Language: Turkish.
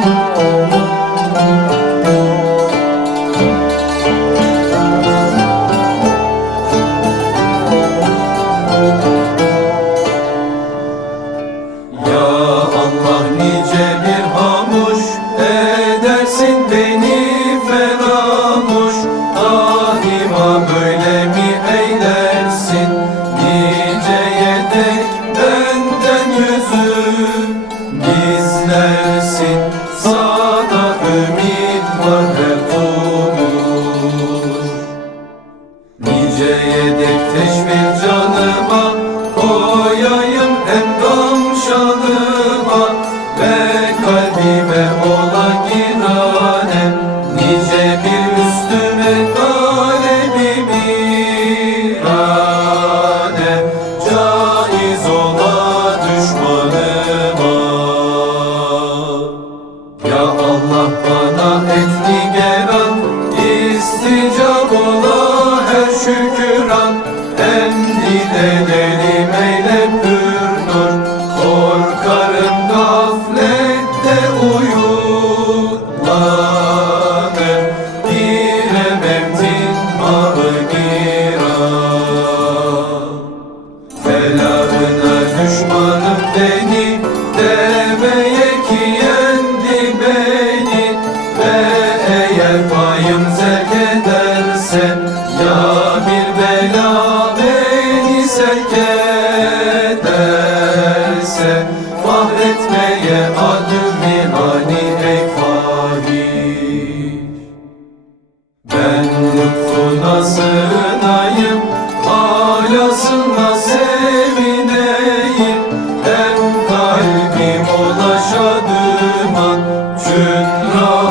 Música Önce yedik teşvil canıma Koyayım endam şanıma. Ve kalbime olan şükran Emdi denelim eyle pür nur Korkarım gaflette uyutlanır Giremem zinahı giran Felarına düşmanım beni sevk ederse Fahretmeye adümi hani ey fahiş ben lütfuna sığınayım Alasına sevineyim. Hem kalbim ulaşa duman Çün Rabbim